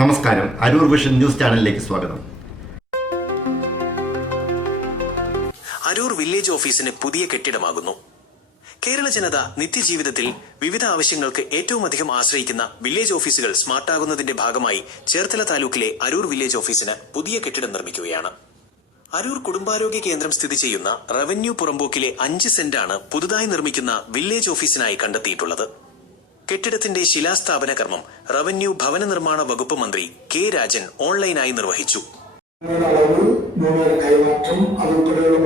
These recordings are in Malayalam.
നമസ്കാരം. അരൂർ വിഷൻ ന്യൂസ് ചാനലിലേക്ക് സ്വാഗതം. അരൂർ വില്ലേജ് ഓഫീസിന് പുതിയ കെട്ടിടമാകുന്നു. കേരള ജനത നിത്യജീവിതത്തിൽ വിവിധ ആവശ്യങ്ങൾക്ക് ഏറ്റവും അധികം ആശ്രയിക്കുന്ന വില്ലേജ് ഓഫീസുകൾ സ്മാർട്ടാകുന്നതിന്റെ ഭാഗമായി ചേർത്തല താലൂക്കിലെ അരൂർ വില്ലേജ് ഓഫീസിന് പുതിയ കെട്ടിടം നിർമ്മിക്കുകയാണ്. അരൂർ കുടുംബാരോഗ്യ കേന്ദ്രം സ്ഥിതി ചെയ്യുന്ന റവന്യൂ പുറമ്പോക്കിലെ അഞ്ച് സെന്റാണ് പുതുതായി നിർമ്മിക്കുന്ന വില്ലേജ് ഓഫീസിനായി കണ്ടെത്തിയിട്ടുള്ളത്. കെട്ടിടത്തിന്റെ ശിലാസ്ഥാപന കർമ്മം റവന്യൂ ഭവന നിർമ്മാണ വകുപ്പ് മന്ത്രി കെ രാജൻ ഓൺലൈനായി നിർവഹിച്ചു. കൈമാറ്റം അതുൾപ്പെടെയുള്ള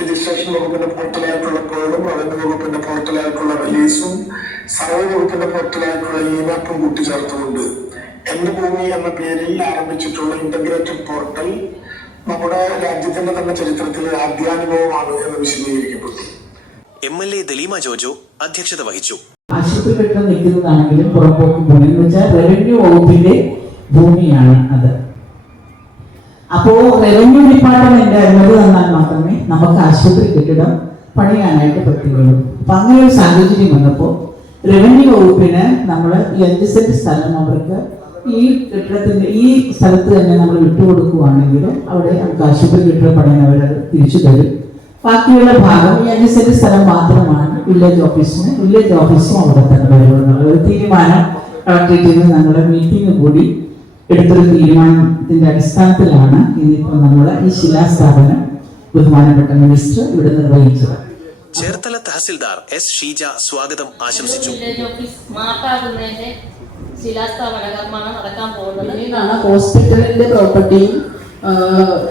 രജിസ്ട്രേഷൻ വകുപ്പിന്റെ പോർട്ടലായിട്ടുള്ള കോഡും റവന്യൂ വകുപ്പിന്റെ പോർട്ടലായിട്ടുള്ള റിലീസും സർവേ വകുപ്പിന്റെ പോർട്ടലായിട്ടുള്ള ഇ മാപ്പും കൂട്ടിച്ചേർത്തുകൊണ്ട് എന്റെ ഭൂമി എന്ന പേരിൽ ആരംഭിച്ചിട്ടുള്ള ഇന്റഗ്രേറ്റഡ് പോർട്ടൽ നമ്മുടെ രാജ്യത്തിന്റെ തന്നെ ചരിത്രത്തിലെ ആദ്യാനുഭവമാണ് എന്ന് വിശദീകരിക്കപ്പെട്ടു. M L A Daleema Jojo അധ്യക്ഷത വഹിച്ചു. ആശുപത്രി കെട്ടിടം നിൽക്കുന്നതാണെങ്കിലും പുറമ്പോക്ക് ഭൂമി എന്ന് വെച്ചാൽ റവന്യൂ വകുപ്പിന്റെ ഭൂമിയാണ് അത്. അപ്പോ റവന്യൂ ഡിപ്പാർട്ട്മെന്റ് അനുമതി തന്നാൽ മാത്രമേ നമുക്ക് ആശുപത്രി കെട്ടിടം പണിയാനായിട്ട് പറ്റുകയുള്ളൂ. അപ്പൊ അങ്ങനെ ഒരു സാഹചര്യം വന്നപ്പോൾ റവന്യൂ വകുപ്പിന് നമ്മൾ ഈ അഞ്ച് സെന്റ് സ്ഥലം അവർക്ക് ഈ കെട്ടിടത്തിന്റെ ഈ സ്ഥലത്ത് തന്നെ നമ്മൾ വിട്ടുകൊടുക്കുകയാണെങ്കിൽ അവിടെ നമുക്ക് ആശുപത്രി കെട്ടിട പണിയാൻ അവരത് തിരിച്ചു തരും. ബാക്കിയുള്ള ഭാഗം ഈ അഞ്ച് സെന്റ് സ്ഥലം മാത്രമാണ്. വില്ലേജ് ഓഫീസിന് വില്ലേജ് ഓഫീസും അവിടെ തന്നെ വരുമെന്നുള്ള ഒരു തീരുമാനം കളക്ടറേറ്റിൽ നിന്ന് ഞങ്ങളുടെ മീറ്റിംഗ് കൂടി എടുത്തൊരു തീരുമാനത്തിന്റെ അടിസ്ഥാനത്തിലാണ് ഇന്നിപ്പോൾ നമ്മൾ ഈ ശിലാസ്ഥാപനം ബഹുമാനപ്പെട്ട മിനിസ്റ്റർ ഇവിടെ നിർവഹിച്ചത്. ചേർത്തല തഹസിൽദാർ എസ് ഷീജ സ്വാഗതം ആശംസിച്ചു. ശിലാസ്ഥാപന കർമ്മമാണ് നടക്കാൻ പോകുന്നത്. പിന്നീടാണ് ഹോസ്പിറ്റലിന്റെ പ്രോപ്പർട്ടിയും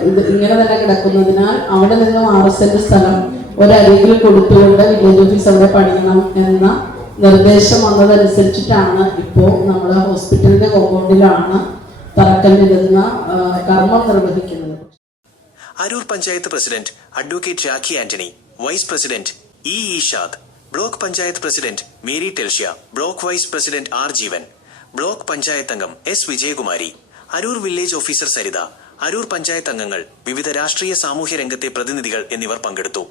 ഇത് ഇങ്ങനെ തന്നെ കിടക്കുന്നതിനാൽ അവിടെ നിന്ന് ആർ എസ് എന്റെ സ്ഥലം ഒരരികിൽ കൊടുത്തുകൊണ്ട് വില്ലേജ് ഓഫീസ് അവിടെ പണിയണം എന്ന നിർദ്ദേശം വന്നതനുസരിച്ചിട്ടാണ് ഇപ്പോൾ നമ്മൾ ഹോസ്പിറ്റലിന്റെ കോമ്പൗണ്ടിലാണ് തറക്കല്ലിടുന്ന ആ, കർമ്മം നിർവഹിക്കുന്നത്. Aroor panchayat president advocate Rakhi Antony vice president E Eeshad block panchayat president Mary Telshya block vice president R Jeevan block panchayat അംഗം S Vijayakumari Aroor village officer Saritha Aroor panchayat അംഗങ്ങൾ വിവിധ രാഷ്ട്രീയ സാമൂഹ്യ രംഗത്തെ പ്രതിനിധികൾ എന്നിവർ പങ്കെടുത്തു.